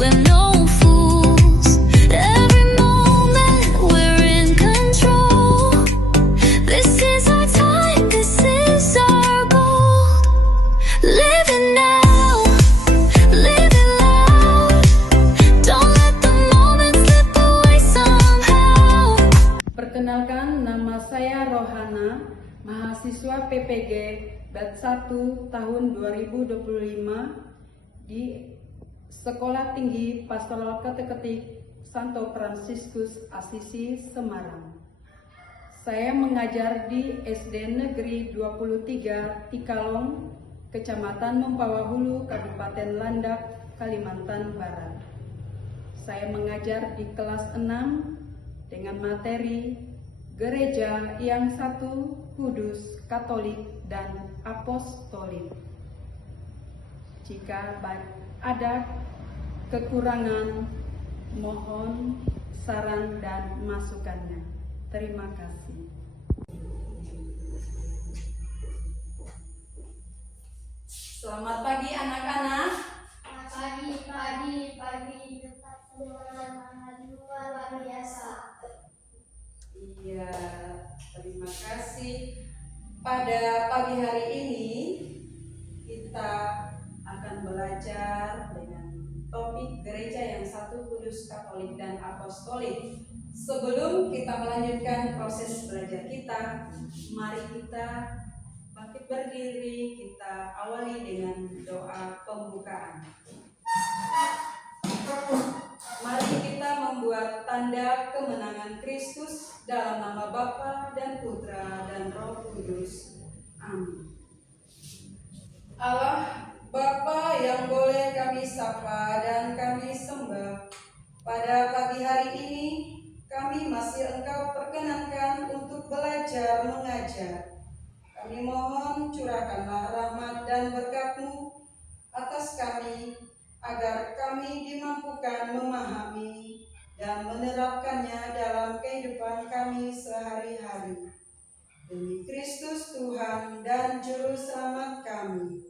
we're no fools. Every moment we're in control. This is our time, this is our goal. Living now, living loud. Don't let the moment slip away somehow. Perkenalkan, nama saya Rohana, mahasiswa PPG Batch 1 tahun 2025 di Sekolah Tinggi Pastoral Kateketik Santo Fransiskus Asisi, Semarang. Saya mengajar di SD Negeri 23 Tikalong, Kecamatan Mempawah Hulu, Kabupaten Landak, Kalimantan Barat. Saya mengajar di kelas 6 dengan materi Gereja yang Satu, Kudus, Katolik, dan Apostolik. Jika ada kekurangan, mohon saran dan masukannya. Terima kasih. Selamat pagi anak-anak. Pagi. Semangat luar biasa. Iya, terima kasih. Pada pagi hari ini kita akan belajar dengan topik Gereja yang Satu, Kudus, Katolik, dan Apostolik. Sebelum kita melanjutkan proses belajar kita, mari kita bangkit berdiri, kita awali dengan doa pembukaan. Mari kita membuat tanda kemenangan Kristus dalam nama Bapa dan Putra dan Roh Kudus. Amin. Allah Bapa yang boleh kami sapa dan kami sembah, pada pagi hari ini kami masih Engkau perkenankan untuk belajar mengajar. Kami mohon curahkanlah rahmat dan berkat-Mu atas kami, agar kami dimampukan memahami dan menerapkannya dalam kehidupan kami sehari-hari. Demi Kristus Tuhan dan Juru Selamat kami.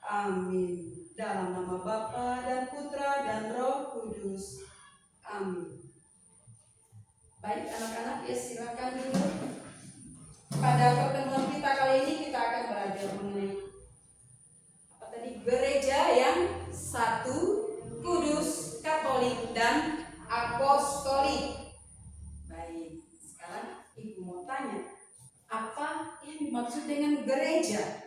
Amin. Dalam nama Bapa dan Putra dan Roh Kudus. Amin. Baik anak-anak, ya silakan dulu. Pada pertemuan kita kali ini kita akan belajar mengenai Gereja yang Satu, Kudus, Katolik, dan Apostolik. Baik, sekarang Ibu mau tanya, apa yang dimaksud dengan gereja?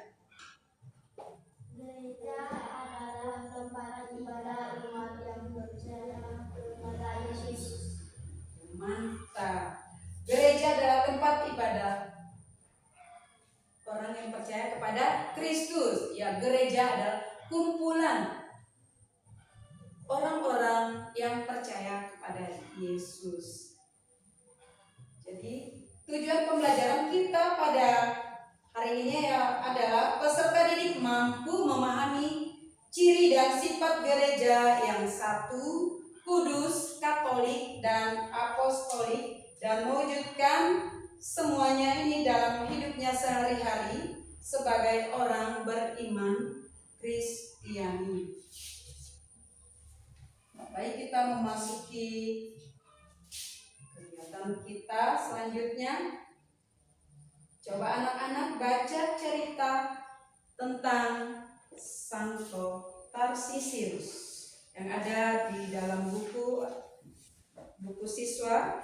Gereja adalah tempat ibadah umat yang percaya kepada Yesus. Mantap. Gereja adalah tempat ibadah orang yang percaya kepada Kristus. Ya, gereja adalah kumpulan orang-orang yang percaya kepada Yesus. Jadi, tujuan pembelajaran kita pada hari ini adalah peserta didik mampu memahami ciri dan sifat gereja yang satu, kudus, katolik, dan apostolik, dan mewujudkan semuanya ini dalam hidupnya sehari-hari sebagai orang beriman Kristiani. Baik, kita memasuki kegiatan kita selanjutnya. Coba anak-anak baca cerita tentang Santo Tarsisius yang ada di dalam buku siswa.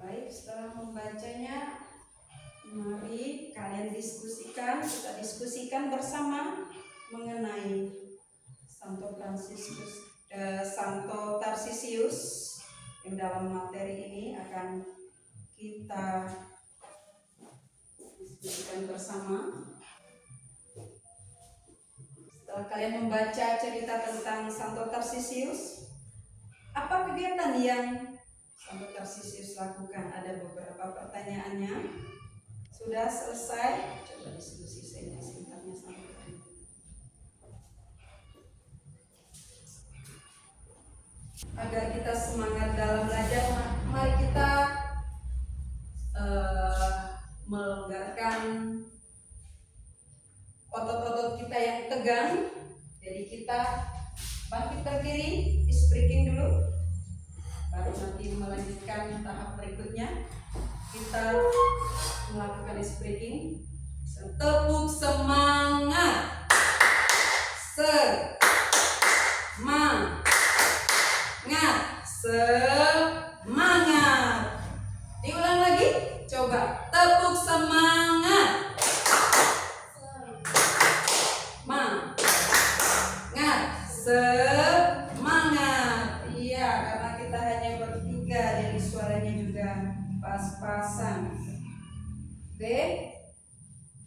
Baik, setelah membacanya, mari kalian kita diskusikan bersama mengenai Santo Tarsisius yang dalam materi ini akan kita diskusikan bersama. Setelah kalian membaca cerita tentang Santo Tarsisius, apa kegiatan yang Santo Tarsisius lakukan? Ada beberapa pertanyaannya. Sudah selesai? Coba diskusi singkatnya sampai agar kita semangat dalam belajar. Mari kita melonggarkan otot-otot kita yang tegang. Jadi kita Bangkit berdiri, speaking dulu. Baru nanti melanjutkan tahap berikutnya. Kita melakukan speaking. Tepuk semangat. Semangat. Semangat. Diulang lagi. Coba tepuk semangat. Semangat. Iya, karena kita hanya bertiga, jadi suaranya juga pas-pasan. Oke.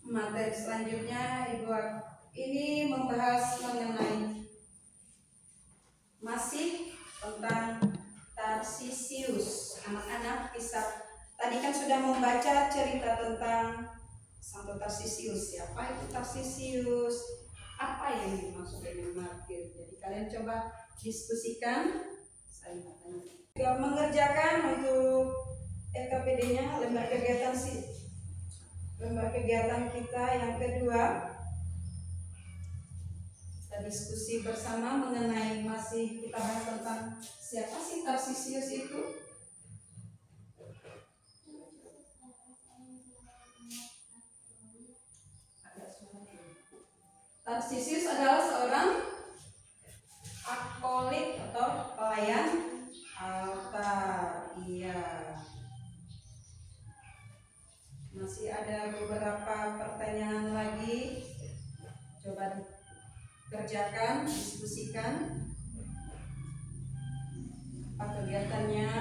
Materi selanjutnya Ibu ini membahas mengenai masih tentang Tarsisius. Anak-anak kisah tadi kan sudah membaca cerita tentang Santo Tarsisius. Siapa itu Tarsisius? Apa yang dimaksud dengan martir? Jadi kalian coba diskusikan. Saya tanya. Juga mengerjakan untuk LKPD-nya, lembar kegiatan kita yang kedua. Kita diskusi bersama mengenai masih kita bahas tentang siapa sih Tarsisius itu? Tarsisius adalah seorang akolit atau pelayan altar. Iya. Masih ada beberapa pertanyaan lagi. Coba dikerjakan, diskusikan. Apa kegiatannya?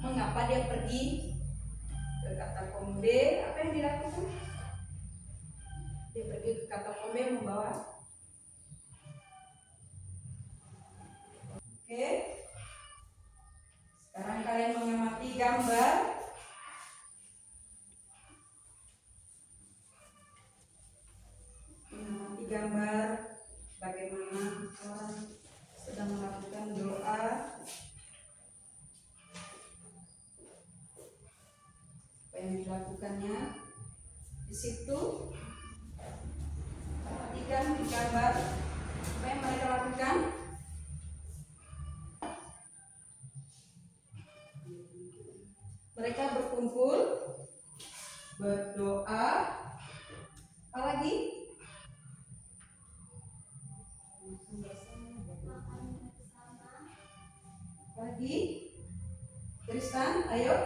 Mengapa dia pergi ke katakombe? Apa yang dilakukan? Dia pergi ke katakombe membawa. Oke. Sekarang kalian mengamati gambar. Mengamati gambar bagaimana orang sedang melakukan doa. Apa yang dilakukannya di situ? Perhatikan di gambar apa yang mereka lakukan. Mereka berkumpul, berdoa, apa lagi? Lagi, Tristan, ayo.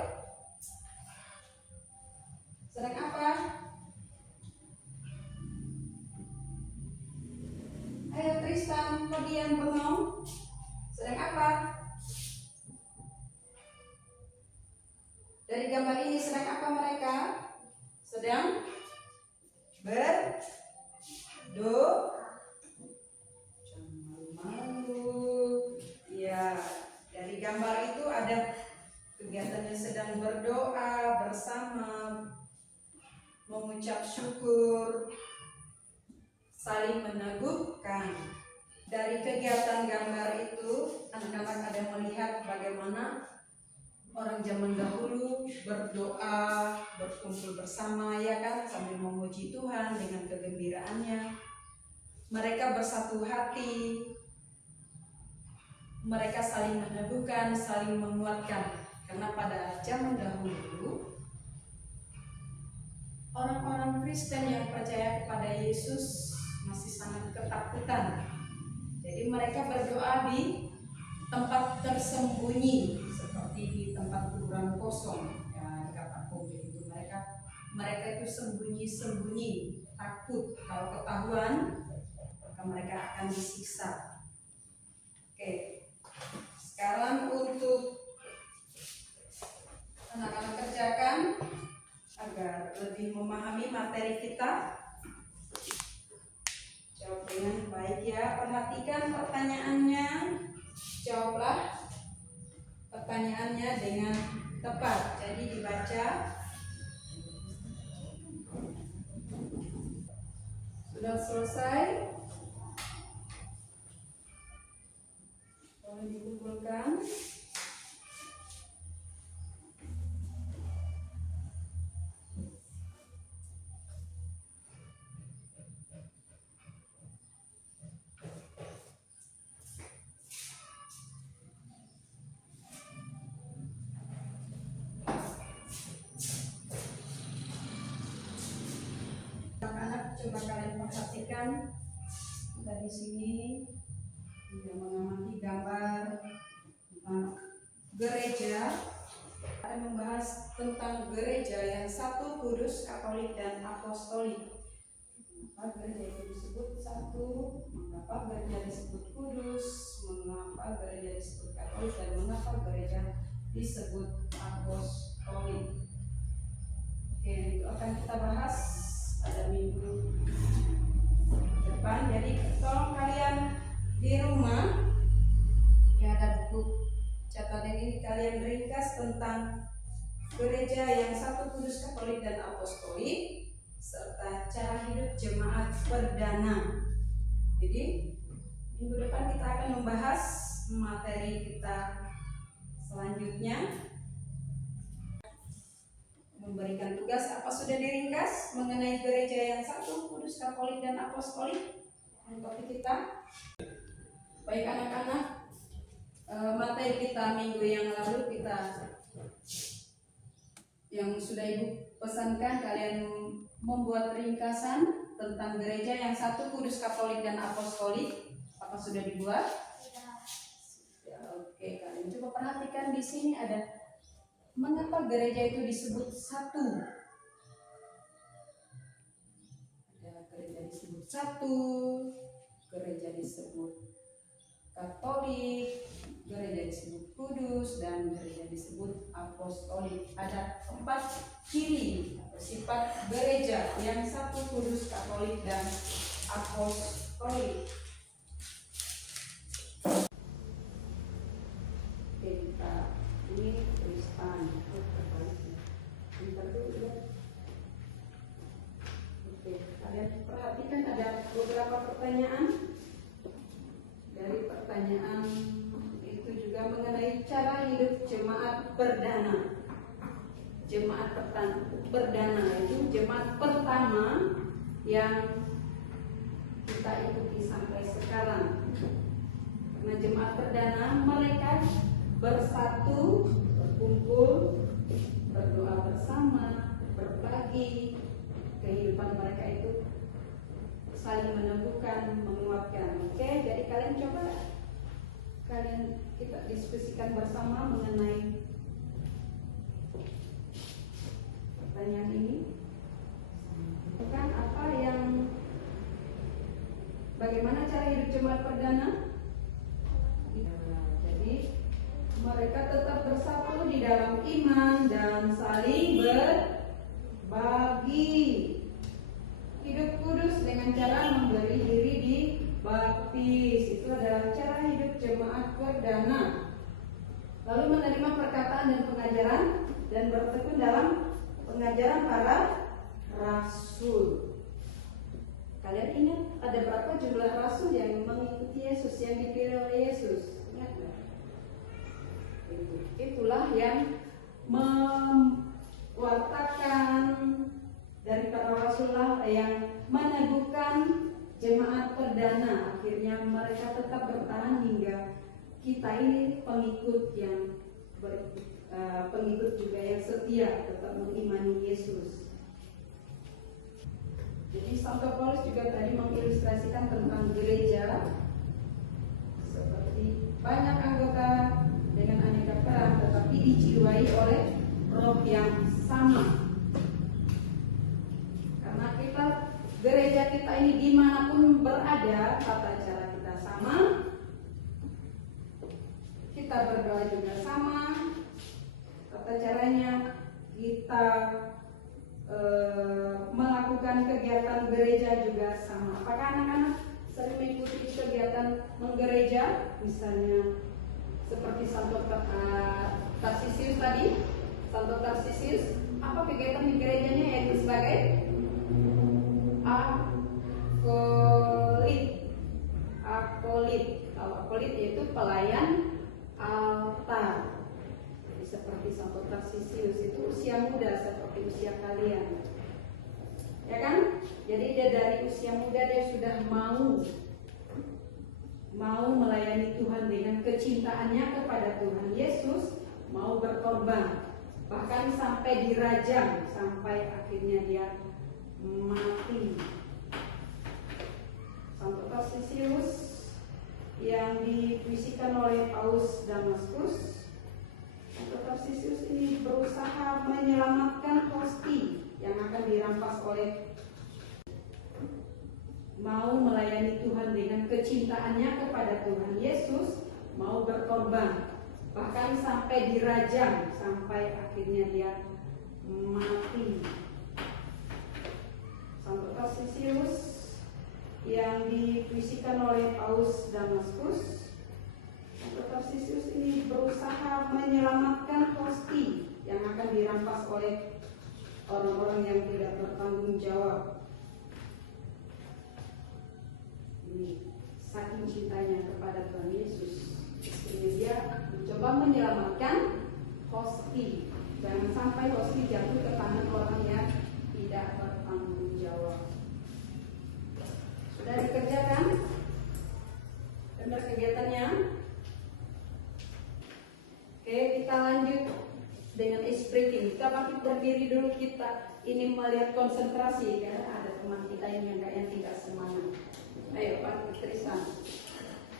Sedang apa? Ayo Tristan, kemudian bengong. Sedang apa? Dari gambar ini sedang apa mereka? Sedang berdoa. Jangan malu-malu. Ya, dari gambar itu ada kegiatannya sedang berdoa bersama, mengucap syukur, saling meneguhkan. Dari kegiatan gambar itu, anak-anak ada melihat bagaimana orang zaman dahulu berdoa, berkumpul bersama, ya kan, sambil memuji Tuhan dengan kegembiraannya. Mereka bersatu hati, mereka saling meneguhkan, saling menguatkan. Karena pada zaman dahulu orang-orang Kristen yang percaya kepada Yesus masih sangat ketakutan. Jadi mereka berdoa di tempat tersembunyi, seperti di tempat kuburan kosong, ya, di katakombe itu mereka itu sembunyi-sembunyi, takut kalau ketahuan maka mereka akan disiksa. Oke, sekarang untuk anak-anak kerjakan agar lebih memahami materi kita. Jawab dengan baik ya, perhatikan pertanyaannya, jawablah pertanyaannya dengan tepat. Jadi dibaca. Sudah selesai? Boleh dikumpulkan. kan kita di sini sudah mengamati gambar tentang gereja. Kita membahas tentang gereja yang satu, kudus, katolik, dan apostolik. Mengapa gereja itu disebut satu? Mengapa gereja disebut kudus? Mengapa gereja disebut katolik? Dan mengapa gereja disebut apostolik? Oke, itu akan kita bahas pada minggu depan. Jadi tolong kalian di rumah ya, ada buku catatan ini, kalian ringkas tentang gereja yang satu, kudus, katolik, dan apostolik, serta cara hidup jemaat perdana. Jadi minggu depan kita akan membahas materi kita selanjutnya, memberikan tugas apa sudah diringkas mengenai gereja yang satu, kudus, katolik, dan apostolik. Dan topik kita, baik anak-anak, materi kita minggu yang lalu kita yang sudah ibu pesankan, kalian membuat ringkasan tentang gereja yang satu, kudus, katolik, dan apostolik. Apa sudah dibuat? Ya, oke, kalian coba perhatikan di sini ada mengapa gereja itu disebut satu. Ada gereja disebut satu, gereja disebut katolik, gereja disebut kudus, dan gereja disebut apostolik. Ada 4 ciri atau sifat gereja yang satu, kudus, katolik, dan apostolik. Oke, kita ini tulisan Oke, kalian perhatikan ada beberapa pertanyaan. Dari pertanyaan itu juga mengenai cara hidup jemaat perdana. Jemaat perdana itu jemaat pertama yang kita ikuti sampai sekarang. Karena jemaat perdana mereka bersatu, berkumpul, berdoa bersama, berbagi. Kehidupan mereka itu saling meneguhkan, menguatkan. Oke, jadi kalian coba kita diskusikan bersama mengenai pertanyaan ini. Bukan apa yang bagaimana cara hidup jemaat perdana? Jadi mereka tetap bersatu di dalam iman dan saling berbagi. Hidup kudus dengan cara memberi diri dibaptis. Itu adalah cara hidup jemaat perdana. Lalu menerima perkataan dan pengajaran dan bertekun dalam pengajaran para rasul. Kalian ingat ada berapa jumlah rasul yang mengikuti Yesus, yang dipilih oleh Yesus? Ingat nggak? Itulah yang mewartakan dari para rasulullah yang meneguhkan jemaat perdana. Akhirnya mereka tetap bertahan hingga kita ini pengikut juga yang setia, tetap mengimani Yesus. Jadi Santo Paulus juga tadi mengilustrasikan tentang gereja seperti banyak anggota dengan aneka peran, tetapi dijiwai oleh roh yang sama. Karena gereja kita ini dimanapun berada, tata cara kita sama, kita berdoa juga sama, tata caranya kita melakukan kegiatan gereja juga sama. Apakah anak-anak sering mengikuti kegiatan menggereja? Misalnya seperti Santo Tarsisius tadi, Santo Tarsisius, apa kegiatan di gerejanya, yaitu sebagai akolit. Kalau akolit yaitu pelayan altar. Jadi seperti Santo Tarsisius itu usia muda seperti usia kalian, ya kan? Jadi dia dari usia muda dia sudah mau melayani Tuhan dengan kecintaannya kepada Tuhan Yesus, mau berkorban, bahkan sampai dirajam, sampai akhirnya dia mati. Tarsisius yang dipuisikan oleh Paus Damaskus. Santo Tarsisius ini berusaha menyelamatkan hosti yang akan dirampas oleh, mau melayani Tuhan dengan kecintaannya kepada Tuhan Yesus, mau berkorban, bahkan sampai dirajam, sampai akhirnya dia mati. Santo Tarsisius yang dipuisikan oleh Paus Damaskus. Santo Tarsisius ini berusaha menyelamatkan hosti yang akan dirampas oleh orang-orang yang tidak bertanggung jawab. Ini saking cintanya kepada Tuhan Yesus, akhirnya dia mencoba menyelamatkan hosti. Jangan sampai hosti jatuh ke tangan orang yang tidak bertanggung jawab. Sudah dikerjakan benar kegiatannya? Oke, kita lanjut dengan ice breaking. Kita bangkit berdiri dulu, kita ini melihat konsentrasi, karena ada teman kita ini yang kayaknya tidak semangat. Ayo bangkit Tristan.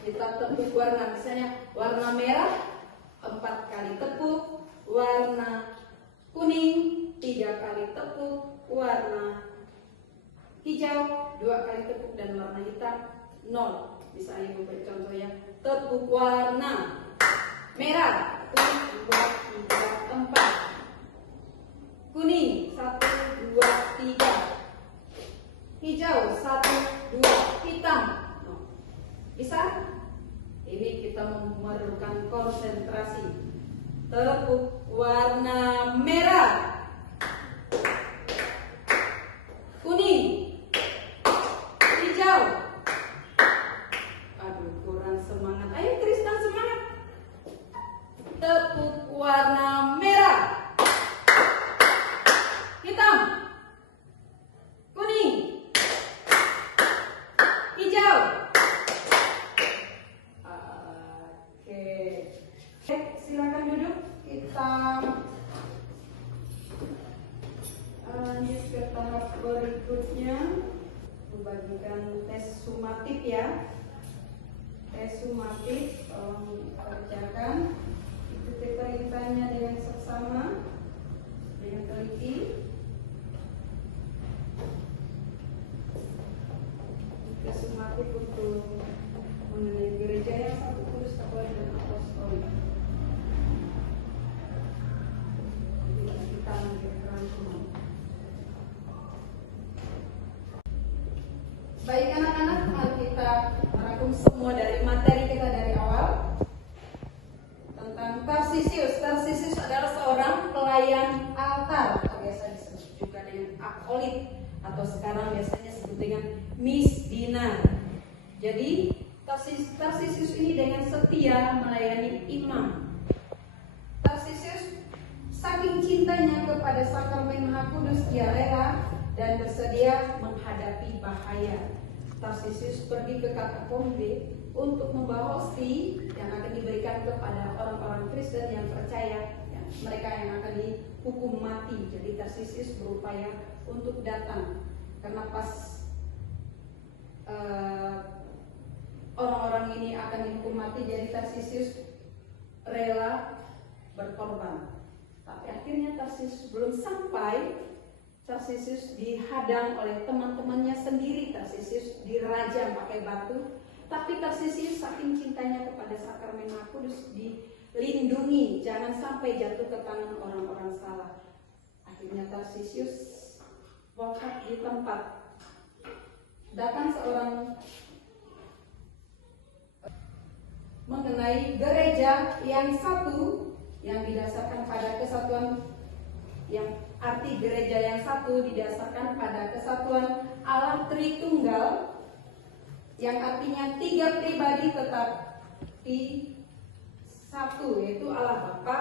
Kita tepuk warna, misalnya warna merah 4 kali tepuk, warna kuning 3 kali tepuk, warna hijau 2 kali tepuk, dan warna hitam 0. Misalnya ibu beri contoh ya, tepuk warna merah 1, 2, 3, 4, kuning 1, 2, 3, hijau 1, 2, hitam 0. Bisa? Ini kita memerlukan konsentrasi. Tepuk warna merah, kuning, hijau. Aduh, kurang semangat. Ayo Tristan, semangat. Tepuk warna merah, hitam, kuning, hijau. Oke, silakan duduk. Kita lanjut ke tahap berikutnya, membagikan tes sumatif ya. Tes sumatif kerjakan, ikuti perintahnya dengan seksama, dengan teliti. Tes sumatif untuk mengenai gereja yang satu, kudus, katolik, dan apostolik. Kita lanjutkan semua. Baik anak-anak, mari kita rangkum semua dari materi kita dari awal tentang Tarsisius. Tarsisius adalah seorang pelayan altar, atau biasa disebut juga dengan akolit, atau sekarang biasanya disebut dengan misdinar. Jadi Tarsisius ini dengan setia melayani imam. Tarsisius saking cintanya kepada sakramen Maha Kudus, dia rela dan bersedia menghadapi bahaya. Tarsisius pergi ke katakombe untuk membawa hosti yang akan diberikan kepada orang-orang Kristen yang percaya, ya, mereka yang akan dihukum mati. Jadi Tarsisius berupaya untuk datang, karena pas orang-orang ini akan dihukum mati, jadi Tarsisius rela berkorban. Tapi akhirnya Tarsisius belum sampai, Tarsisius dihadang oleh teman-temannya sendiri. Tarsisius dirajam pakai batu. Tapi Tarsisius saking cintanya kepada sakramen Maha Kudus, dilindungi jangan sampai jatuh ke tangan orang-orang salah. Akhirnya Tarsisius wafat di tempat. Datang seorang mengenai gereja yang satu, yang didasarkan pada kesatuan, yang arti gereja yang satu didasarkan pada kesatuan Allah Tritunggal, yang artinya 3 pribadi tetap di satu, yaitu Allah Bapa,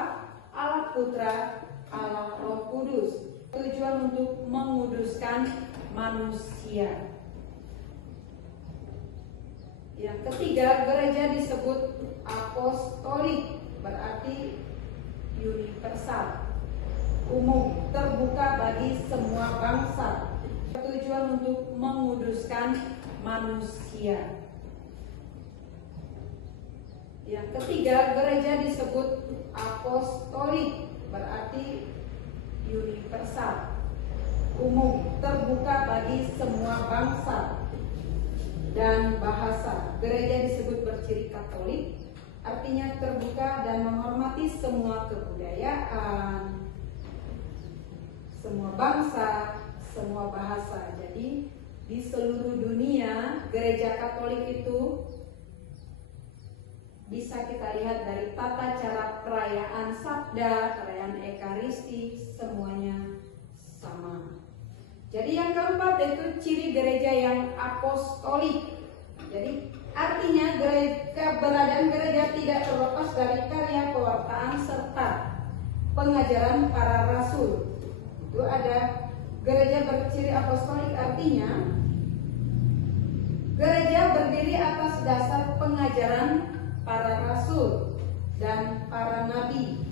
Allah Putra, Allah Roh Kudus. Tujuan untuk menguduskan manusia. Yang ketiga, gereja disebut apostolik, berarti universal, umum, terbuka bagi semua bangsa. Tujuan untuk menguduskan manusia. Yang ketiga, gereja disebut apostolik, berarti universal, umum, terbuka bagi semua bangsa dan bahasa. Gereja disebut berciri Katolik, artinya terbuka dan menghormati semua kebudayaan, semua bangsa, semua bahasa. Jadi di seluruh dunia gereja Katolik itu bisa kita lihat dari tata cara perayaan sabda, perayaan ekaristi, semuanya sama. Jadi yang keempat itu ciri gereja yang apostolik. Jadi artinya keberadaan gereja tidak terlepas dari karya pewartaan serta pengajaran para rasul. Itu ada gereja berciri apostolik, artinya gereja berdiri atas dasar pengajaran para rasul dan para nabi.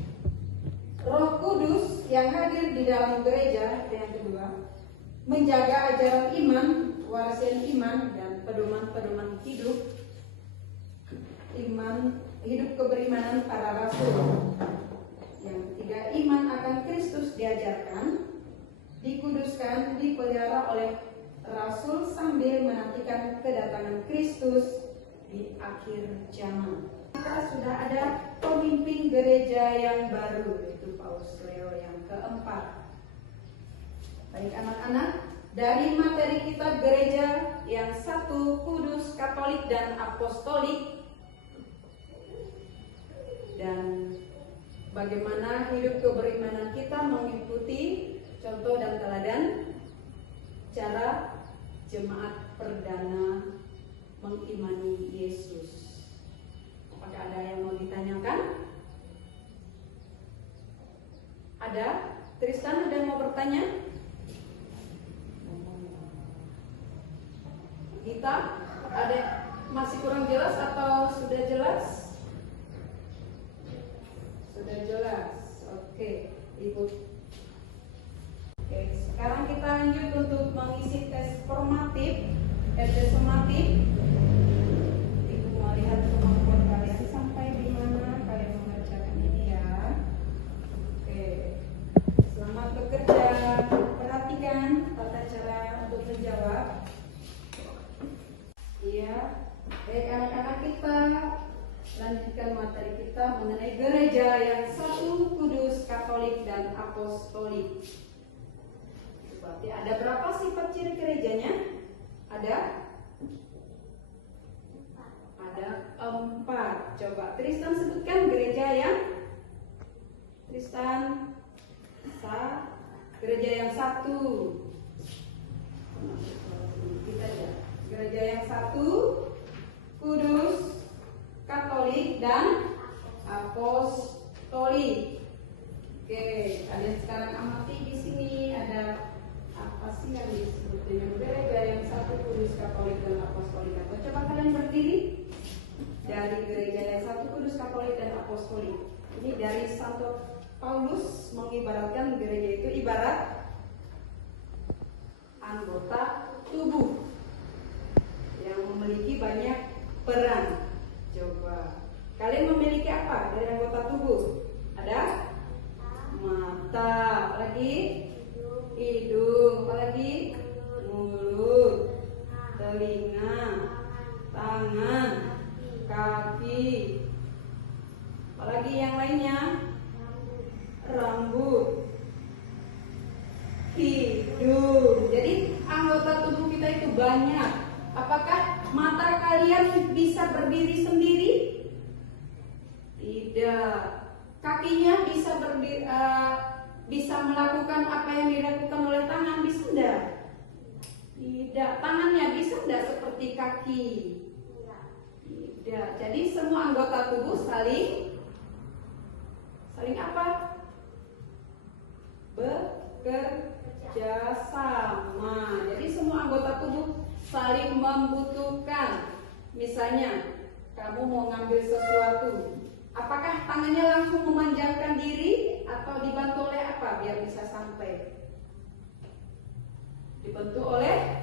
Roh Kudus yang hadir di dalam gereja, yang kedua, menjaga ajaran iman, warisan iman dan pedoman-pedoman hidup keberimanan para rasul. Yang ketiga, iman akan Kristus diajarkan, dikuduskan, dipelihara oleh rasul sambil menantikan kedatangan Kristus di akhir zaman. Kita sudah ada pemimpin gereja yang baru, yaitu Paus Leo yang keempat. Baik anak-anak, dari materi kita gereja yang satu, kudus, katolik dan apostolik, dan bagaimana hidup keberimanan kita mengikuti contoh dan teladan cara jemaat perdana mengimani Yesus. Apakah ada yang mau ditanyakan? Ada? Tristan, ada yang mau bertanya? Gita, ada masih kurang jelas atau sudah jelas? Sudah jelas. Oke, Ibu. Oke, sekarang kita lanjut untuk mengisi tes formatif. Tes formatif. Ibu mau lihat kemampuan kalian sampai di mana kalian mengerjakan ini ya. Oke. Selamat bekerja. Perhatikan tata cara untuk menjawab. Iya. Baik anak-anak, kita lanjutkan materi kita mengenai gereja yang satu, kudus, katolik dan apostolik. Berarti ada berapa sifat ciri gerejanya? Ada 4. Coba Tristan sebutkan gereja yang gereja yang satu. Kita ya. Gereja yang satu, kudus, katolik dan apostolik. Oke, kalian sekarang amati di sini ada apa sih yang disebut dengan gereja yang satu, kudus, katolik dan apostolik? Atau coba kalian berdiri dari gereja yang satu, kudus, katolik dan apostolik. Ini dari Santo Paulus mengibaratkan gereja itu ibarat anggota tubuh yang memiliki banyak peran. Coba kalian memiliki apa dari anggota tubuh? Ada mata, apalagi hidung, apalagi mulut, telinga, tangan, kaki, apalagi yang lainnya, rambut, hidung. Jadi anggota tubuh kita itu banyak. Apakah mata kalian bisa berdiri sendiri? Tidak. Kakinya bisa berdiri, bisa melakukan apa yang dilakukan oleh tangan, bisa enggak? Tidak. Tangannya bisa enggak seperti kaki? Tidak. Jadi semua anggota tubuh saling apa? Bekerja sama. Jadi semua anggota tubuh saling membutuhkan. Misalnya kamu mau ngambil sesuatu, apakah tangannya langsung memanjangkan diri atau dibantu oleh apa biar bisa sampai? Dibantu oleh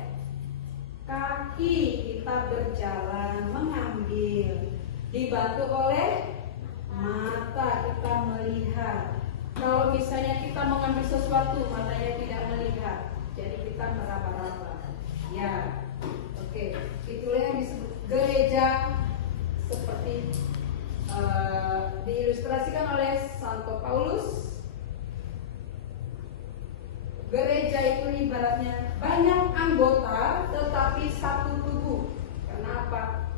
kaki. Kita berjalan mengambil. Dibantu oleh mata kita melihat. Kalau misalnya kita mengambil sesuatu, matanya tidak melihat, jadi kita meraba-raba. Ya, oke. Itulah yang disebut gereja seperti diilustrasikan oleh Santo Paulus. Gereja itu ibaratnya banyak anggota tetapi satu tubuh. Kenapa?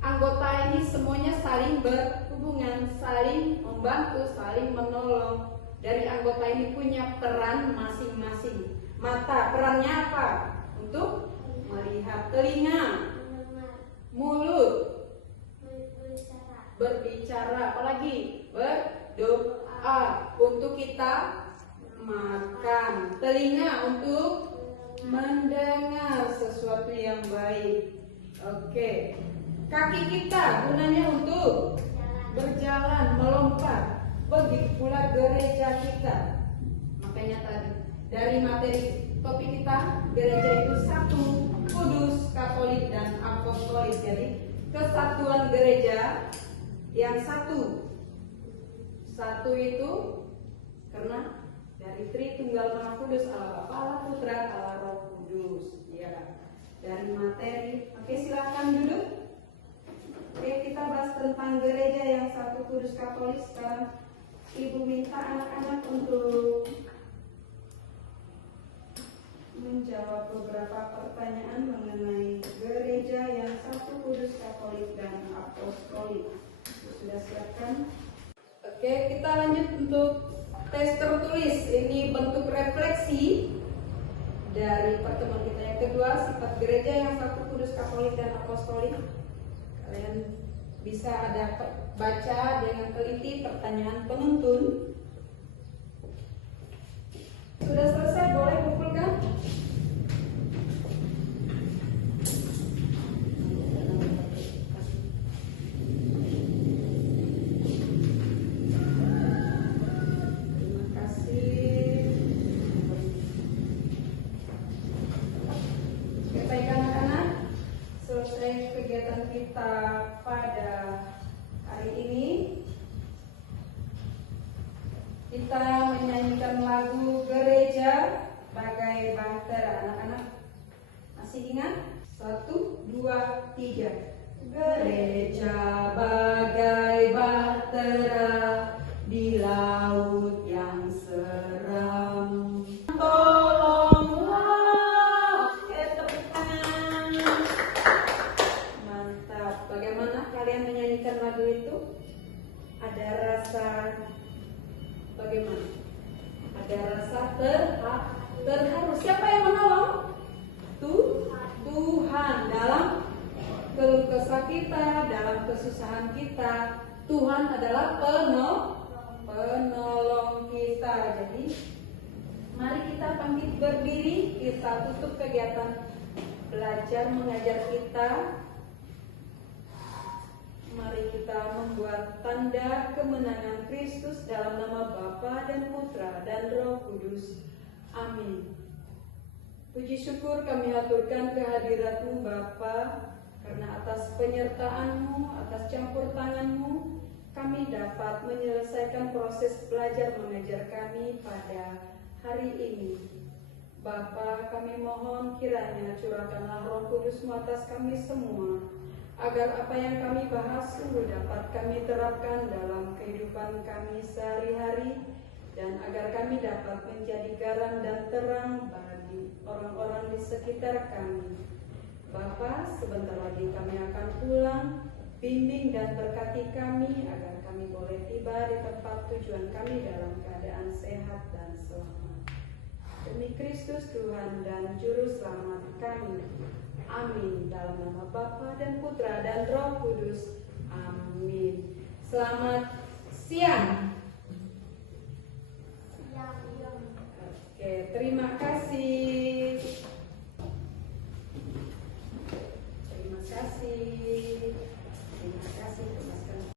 Anggota ini semuanya saling berhubungan, saling membantu, saling menolong. Dari anggota ini punya peran masing-masing. Mata, perannya apa? Untuk melihat. Telinga, mulut, berbicara. Apalagi? Berdoa untuk kita makan. Telinga untuk mendengar sesuatu yang baik. Oke. Kaki kita gunanya untuk berjalan, melompat. Begitu pula gereja kita. Makanya tadi dari materi topik kita, gereja itu satu, kudus, katolik, dan apostolik. Jadi kesatuan gereja yang satu. Satu itu karena dari Tritunggal Maha Kudus, Allah Bapa, Allah Putra, Allah Roh Kudus. Ya, dari materi. Oke, silakan duduk. Oke, kita bahas tentang gereja yang satu, kudus, katolik. Sekarang Ibu minta anak-anak untuk menjawab beberapa pertanyaan mengenai gereja yang satu, kudus, katolik, dan apostolik. Sudah siapkan? Oke, kita lanjut untuk tes tertulis. Ini bentuk refleksi dari pertemuan kita yang kedua, sifat gereja yang satu, kudus, katolik, dan apostolik. Kalian bisa baca dengan teliti pertanyaan penuntun. Sudah selesai, boleh kumpulkan? Terima kasih. Oke, baik anak-anak, selesai kegiatan kita pada hari ini. Kita menyanyikan lagu Gereja Bagai Bahtera. Anak-anak masih ingat? 1, 2, 3. Gereja bagai bahtera di laut yang seram. Tolonglah. Oke, tepuk tangan. Mantap. Bagaimana kalian menyanyikan lagu itu? Ada rasa bagaimana? Ada rasa terharu. Siapa yang menolong? Tuhan. Dalam keluh kesah kita, dalam kesusahan kita, Tuhan adalah penolong kita. Jadi mari kita bangkit berdiri, kita tutup kegiatan belajar mengajar kita. Mari kita membuat tanda kemenangan Kristus dalam nama Bapa dan Putra dan Roh Kudus. Amin. Puji syukur kami aturkan kehadirat-Mu Bapa, karena atas penyertaan-Mu, atas campur tangan-Mu, kami dapat menyelesaikan proses belajar mengajar kami pada hari ini. Bapa, kami mohon kiranya curahkanlah Roh Kudus-Mu atas kami semua, agar apa yang kami bahas sungguh dapat kami terapkan dalam kehidupan kami sehari-hari, dan agar kami dapat menjadi garam dan terang bagi orang-orang di sekitar kami. Bapa, sebentar lagi kami akan pulang. Bimbing dan berkati kami agar kami boleh tiba di tempat tujuan kami dalam keadaan sehat dan selamat. Demi Kristus Tuhan dan Juru Selamat kami. Amin. Dalam nama Bapa dan Putra dan Roh Kudus. Amin. Selamat siang.